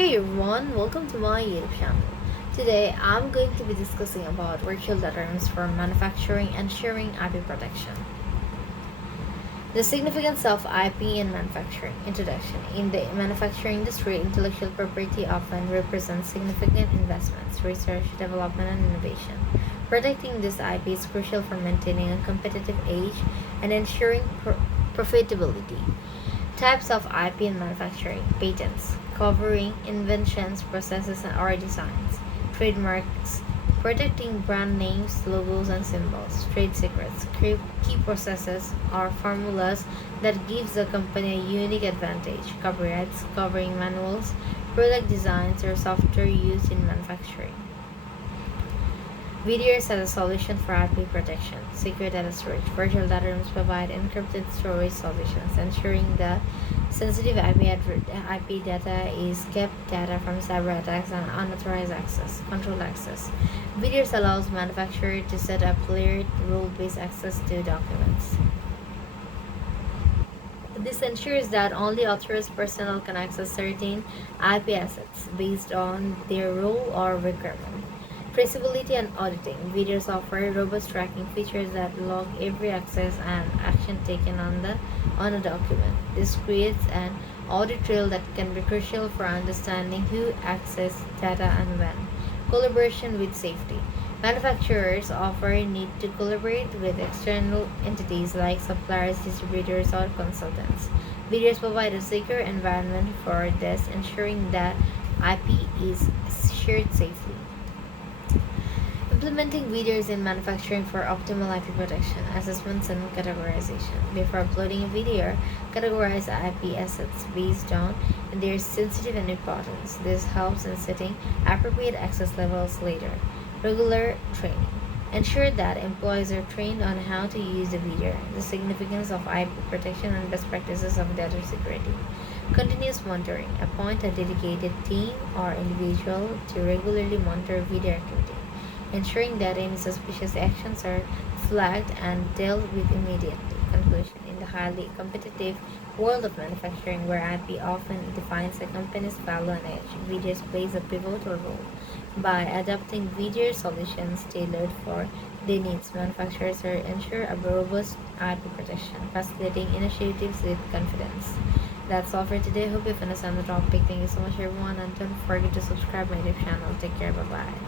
Hey everyone, welcome to my YouTube channel. Today I'm going to be discussing about virtual data rooms for manufacturing and ensuring IP protection. The significance of IP in manufacturing. Introduction. In the manufacturing industry, intellectual property often represents significant investments, research, development, and innovation. Protecting this IP is crucial for maintaining a competitive edge and ensuring profitability. Types of IP in manufacturing. Patents, covering inventions, processes, or designs. Trademarks, protecting brand names, logos, and symbols. Trade secrets, key processes or formulas that gives the company a unique advantage. Copyrights, covering manuals, product designs, or software used in manufacturing. VDRs as a solution for IP protection. Secure data storage. Virtual data rooms provide encrypted storage solutions, ensuring that sensitive IP data is kept data from cyber attacks and unauthorized access. Controlled access. VDRs allows manufacturers to set up clear, rule-based access to documents. This ensures that only authorized personnel can access certain IP assets based on their role or requirement. Traceability and auditing. VDRs offer robust tracking features that log every access and action taken on a document. This creates an audit trail that can be crucial for understanding who accessed data and when. Collaboration with safety. Manufacturers often need to collaborate with external entities like suppliers, distributors, or consultants. VDRs provide a secure environment for this, ensuring that IP is shared safely. Implementing VDRs in manufacturing for optimal IP protection, assessments, and categorization. Before uploading a VDR, categorize IP assets based on their sensitivity and importance. This helps in setting appropriate access levels later. Regular training. Ensure that employees are trained on how to use the VDR, the significance of IP protection, and best practices of data security. Continuous monitoring. Appoint a dedicated team or individual to regularly monitor VDR activity, ensuring that any suspicious actions are flagged and dealt with immediately. Conclusion. In the highly competitive world of manufacturing, where IP often defines a company's value and edge, VDRs plays a pivotal role. By adopting VDR solutions tailored for their needs, manufacturers ensure a robust IP protection, facilitating initiatives with confidence. That's all for today. Hope you've understood the topic. Thank you so much, everyone, and don't forget to subscribe my YouTube channel. Take care. Bye bye.